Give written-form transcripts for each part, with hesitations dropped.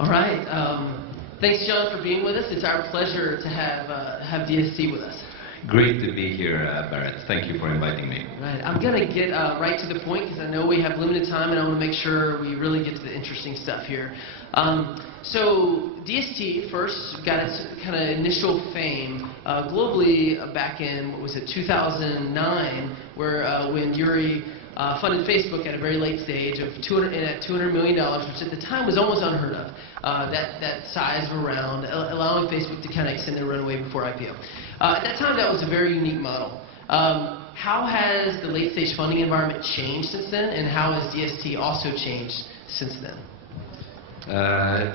All right. Thanks, John, for being with us. It's our pleasure to have DST with us. Great to be here, Barrett. Thank you for inviting me. Right. I'm going to get right to the point because I know we have limited time and I want to make sure we really get to the interesting stuff here. So DST first got its kind of initial fame globally back in, what was it, 2009, where when Yuri funded Facebook at a very late stage of $200 million, which at the time was almost unheard of. That size of a round, allowing Facebook to kind of extend their runway before IPO. At that time, that was a very unique model. How has the late-stage funding environment changed since then, and how has DST also changed since then?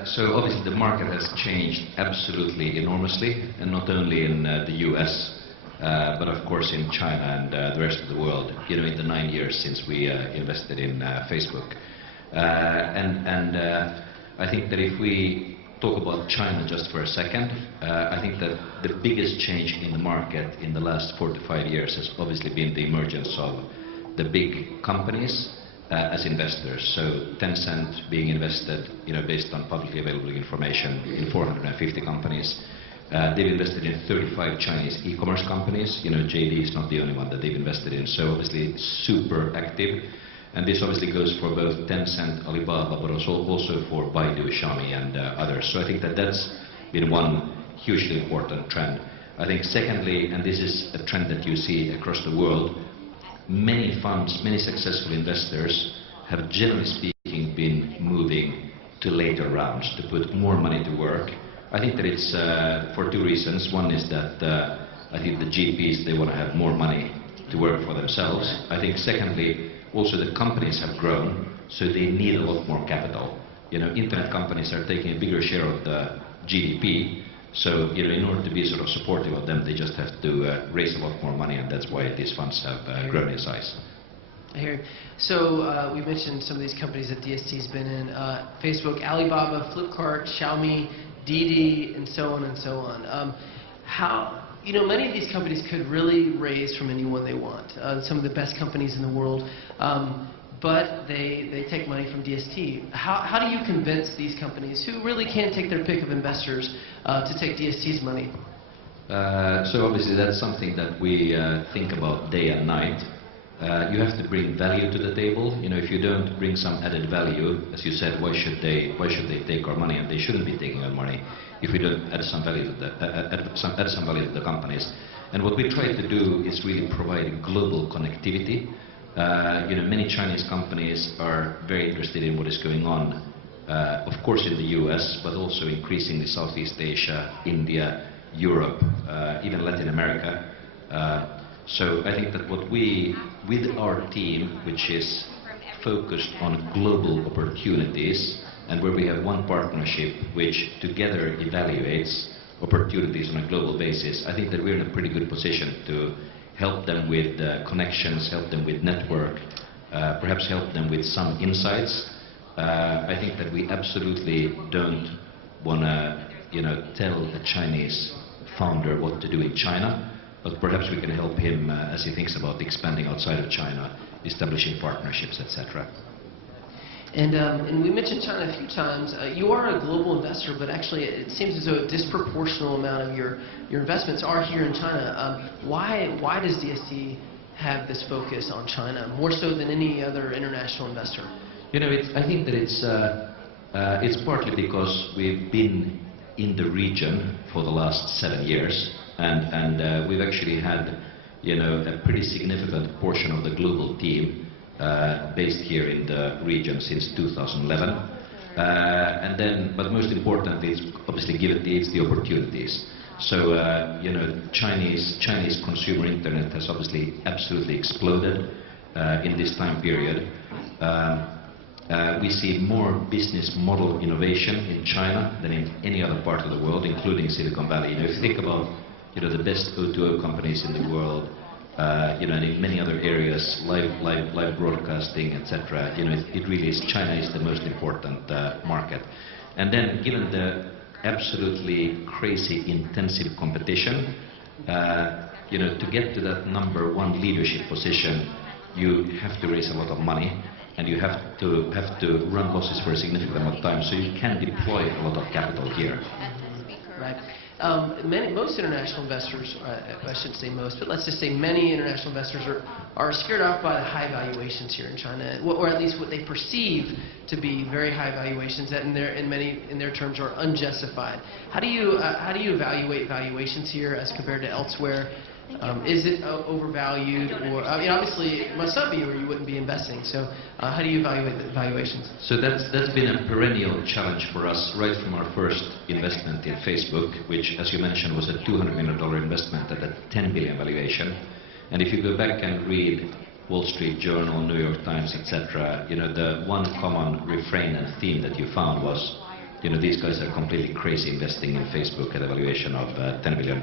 So obviously the market has changed absolutely enormously, and not only in the US, but of course in China and the rest of the world, you know, in the 9 years since we invested in Facebook. I think that if we talk about China just for a second, I think that the biggest change in the market in the last 4 to 5 years has obviously been the emergence of the big companies as investors. So Tencent being invested, you know, based on publicly available information in 450 companies. They've invested in 35 Chinese e-commerce companies. You know, JD is not the only one that they've invested in. So obviously super active. And this obviously goes for both Tencent, Alibaba, but also for Baidu, Xiaomi, and others. So I think that that's been one hugely important trend. I think secondly, and this is a trend that you see across the world, many funds, many successful investors have generally speaking been moving to later rounds to put more money to work. I think that it's for two reasons. One is that I think the GPs, they want to have more money to work for themselves. I think secondly, also the companies have grown, so they need a lot more capital. You know, internet companies are taking a bigger share of the GDP, so you know, in order to be sort of supportive of them, they just have to raise a lot more money, and that's why these funds have grown in size. I hear you. So we mentioned some of these companies that DST's been in: Facebook, Alibaba, Flipkart, Xiaomi, Didi, and so on and so on. You know, many of these companies could really raise from anyone they want. Some of the best companies in the world, but they take money from DST. How do you convince these companies, who really can take their pick of investors, to take DST's money? So obviously that's something that we think about day and night. You have to bring value to the table. You know, if you don't bring some added value, as you said, why should they take our money? And they shouldn't be taking our money if we don't add some value to the companies. And what we try to do is really provide global connectivity. You know, many Chinese companies are very interested in what is going on, of course in the US, but also increasingly Southeast Asia, India, Europe, even Latin America. So I think that what we, with our team, which is focused on global opportunities, and where we have one partnership which together evaluates opportunities on a global basis, I think that we're in a pretty good position to help them with connections, help them with network, perhaps help them with some insights. I think that we absolutely don't want to, you know, tell a Chinese founder what to do in China, but perhaps we can help him as he thinks about expanding outside of China, establishing partnerships, etc. And we mentioned China a few times. You are a global investor, but actually it seems as though a disproportional amount of your investments are here in China. Why does DST have this focus on China, more so than any other international investor? You know, I think that it's partly because we've been in the region for the last 7 years, and we've actually had, you know, a pretty significant portion of the global team based here in the region since 2011. And then, but most importantly, it's obviously given the opportunities. So, you know, Chinese consumer internet has obviously absolutely exploded in this time period. We see more business model innovation in China than in any other part of the world, including Silicon Valley. You know, if you think about, you know, the best O2O companies in the world, you know, and in many other areas, live broadcasting, etc. You know, it really is, China is the most important market. And then, given the absolutely crazy intensive competition, you know, to get to that #1 leadership position, you have to raise a lot of money. and you have to run losses for a significant amount of time, so you can deploy a lot of capital here. Right. Most international investors, I shouldn't say most, but let's just say many international investors are scared off by the high valuations here in China, or at least what they perceive to be very high valuations that in their terms are unjustified. How do you evaluate valuations here as compared to elsewhere? Is it overvalued, or I mean, obviously it must not be, or you wouldn't be investing. So how do you evaluate the valuations? So that's been a perennial challenge for us right from our first investment in Facebook, which, as you mentioned, was a $200 million investment at a 10 billion valuation. And if you go back and read Wall Street Journal, New York Times, etc., the one common refrain and theme that you found was, these guys are completely crazy investing in Facebook at a valuation of $10 billion.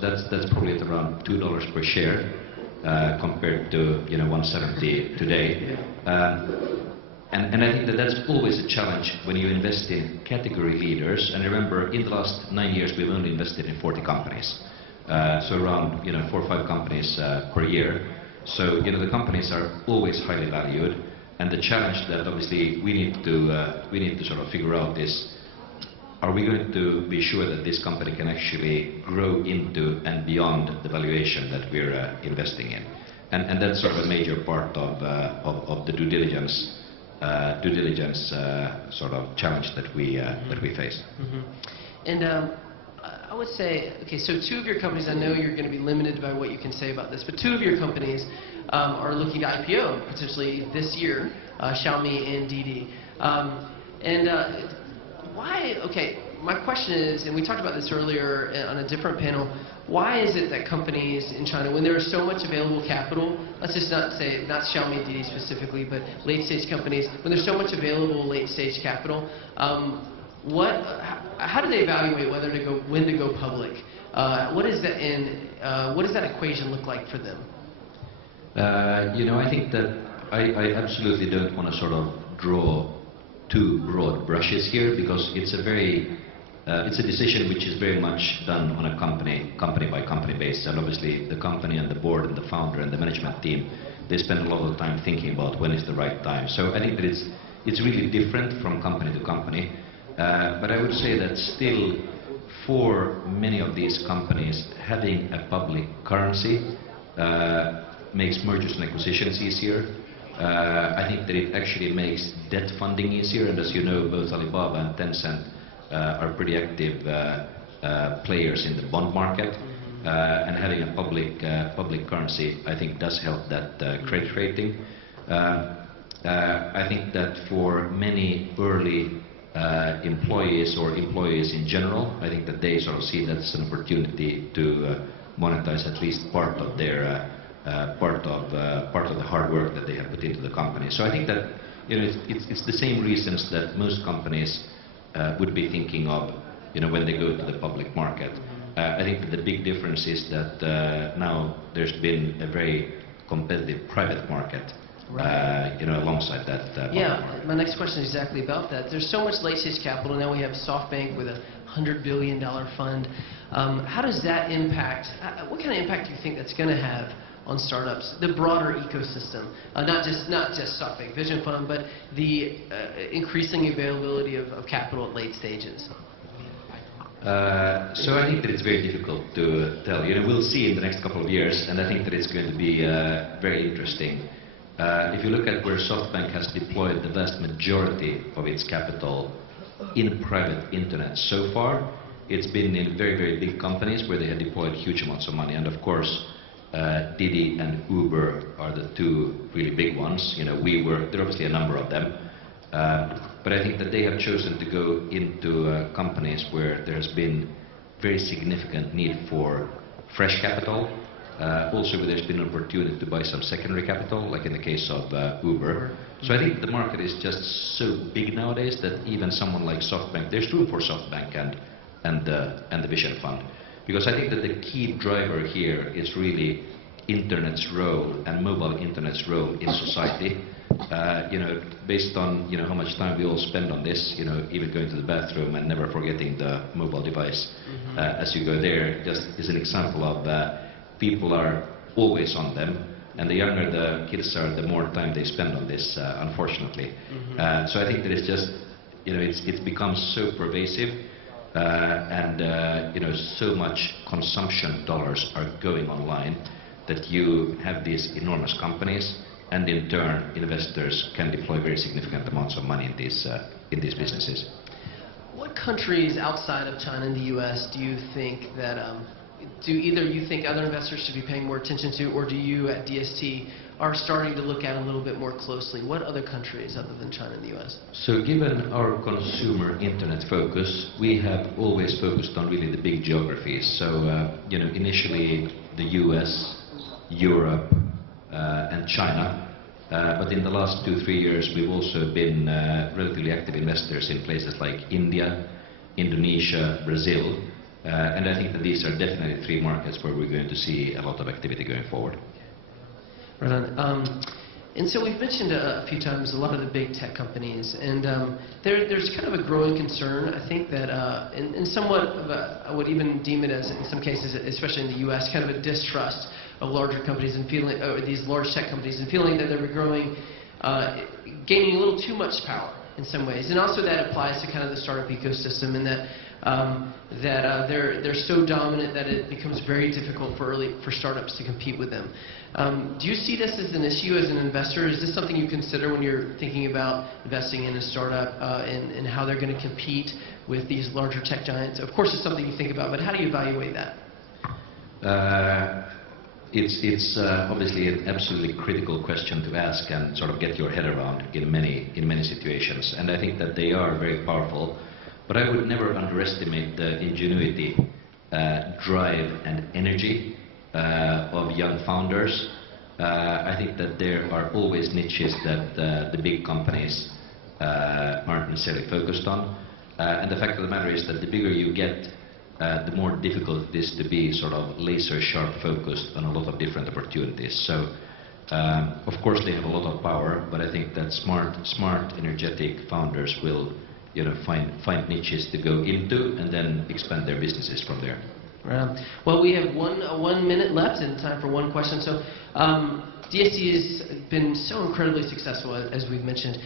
That's probably at around $2 per share compared to 170 today. And I think that's always a challenge when you invest in category leaders. And remember, in the last 9 years, we've only invested in 40 companies, so around 4 or 5 companies per year. So the companies are always highly valued, and the challenge that obviously we need to sort of figure out is, are we going to be sure that this company can actually grow into and beyond the valuation that we're investing in? And that's sort of a major part of the due diligence sort of challenge that we face. Mm-hmm. And I would say, okay, so 2 of your companies, I know you're going to be limited by what you can say about this, but 2 of your companies are looking to IPO potentially this year, Xiaomi and Didi. Why, okay, my question is, and we talked about this earlier on a different panel, why is it that companies in China, when there is so much available capital, let's just not say, not Xiaomi and Didi specifically, but late-stage companies, when there's so much available late-stage capital, how do they evaluate when to go public? What does that equation look like for them? I think that I absolutely don't want to sort of draw too broad brushes here, because it's a decision which is very much done on a company by company basis, and obviously the company and the board and the founder and the management team, they spend a lot of time thinking about when is the right time. So I think that it's really different from company to company, but I would say that still for many of these companies, having a public currency makes mergers and acquisitions easier. I think that it actually makes debt funding easier, and as you know, both Alibaba and Tencent are pretty active players in the bond market, and having a public currency, I think, does help that credit rating. I think that for many early employees or employees in general, I think that they sort of see that as an opportunity to monetize at least part of their part of the hard work that they have put into the company. So I think that it's the same reasons that most companies would be thinking of when they go to the public market. I think that the big difference is that now there's been a very competitive private market, right, alongside that. Yeah, my next question is exactly about that. There's so much late-stage capital. Now we have SoftBank with a $100 billion fund. How does that impact? What kind of impact do you think that's going to have on startups, the broader ecosystem, not just SoftBank Vision Fund, but the increasing availability of capital at late stages? So I think that it's very difficult to tell. We'll see in the next couple of years, and I think that it's going to be very interesting. If you look at where SoftBank has deployed the vast majority of its capital in private internet so far, it's been in very, very big companies where they have deployed huge amounts of money. And of course, Didi and Uber are the 2 really big ones. There are obviously a number of them. But I think that they have chosen to go into companies where there has been very significant need for fresh capital. Also where there's been an opportunity to buy some secondary capital, like in the case of Uber. So I think the market is just so big nowadays that even someone like SoftBank, there's room for SoftBank and the Vision Fund. Because I think that the key driver here is really internet's role and mobile internet's role in society. Based on how much time we all spend on this, even going to the bathroom and never forgetting the mobile device as you go there, just is an example of people are always on them. And the younger the kids are, the more time they spend on this, unfortunately. So I think that it's just, it's become so pervasive, and so much consumption dollars are going online that you have these enormous companies, and in turn, investors can deploy very significant amounts of money in these businesses. What countries outside of China and the U.S. do you think that do either you think other investors should be paying more attention to, or do you at DST are starting to look at a little bit more closely? What other countries other than China and the U.S.? So given our consumer internet focus, we have always focused on really the big geographies. So initially the U.S., Europe, and China. But in the last 2-3 years, we've also been relatively active investors in places like India, Indonesia, Brazil. And I think that these are definitely 3 markets where we're going to see a lot of activity going forward. Right on. And so we've mentioned a few times a lot of the big tech companies, and there's kind of a growing concern, I think, that in somewhat of I would even deem it as, in some cases, especially in the U.S., kind of a distrust of larger companies and feeling, these large tech companies, and feeling that they're growing, gaining a little too much power in some ways. And also that applies to kind of the startup ecosystem, and that they're so dominant that it becomes very difficult for startups to compete with them. Do you see this as an issue as an investor? Is this something you consider when you're thinking about investing in a startup and how they're going to compete with these larger tech giants? Of course, it's something you think about, but how do you evaluate that? It's obviously an absolutely critical question to ask and sort of get your head around in many situations. And I think that they are very powerful. But I would never underestimate the ingenuity, drive, and energy of young founders. I think that there are always niches that the big companies aren't necessarily focused on. And the fact of the matter is that the bigger you get, the more difficult it is to be sort of laser-sharp focused on a lot of different opportunities. So, of course, they have a lot of power, but I think that smart, energetic founders will find niches to go into and then expand their businesses from there. Right. Well, we have 1 minute left and time for one question. So DST has been so incredibly successful, as we've mentioned.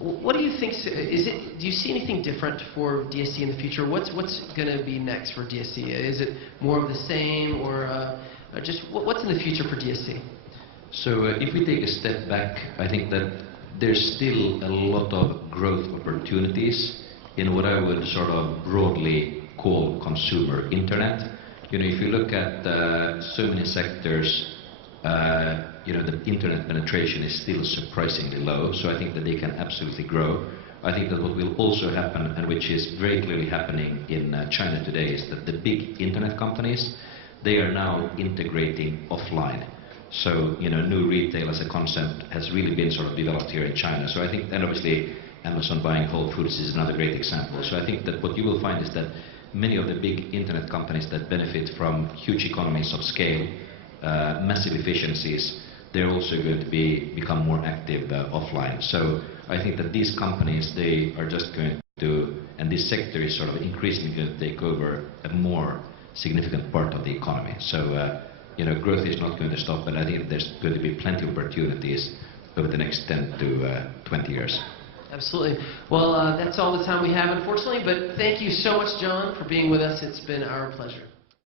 What do you think, do you see anything different for DST in the future? What's going to be next for DST? Is it more of the same, or just what's in the future for DST? So if we take a step back, I think that there's still a lot of growth opportunities in what I would sort of broadly call consumer internet. If you look at so many sectors, the internet penetration is still surprisingly low, so I think that they can absolutely grow. I think that what will also happen, and which is very clearly happening in China today, is that the big internet companies, they are now integrating offline. So, new retail as a concept has really been sort of developed here in China. So I think, and obviously Amazon buying Whole Foods is another great example. So I think that what you will find is that many of the big internet companies that benefit from huge economies of scale, massive efficiencies, they're also going to become more active offline. So I think that these companies, they are just going to, and this sector is sort of increasingly going to take over a more significant part of the economy. So growth is not going to stop, but I think there's going to be plenty of opportunities over the next 10 to 20 years. Absolutely. Well, that's all the time we have, unfortunately, but thank you so much, John, for being with us. It's been our pleasure.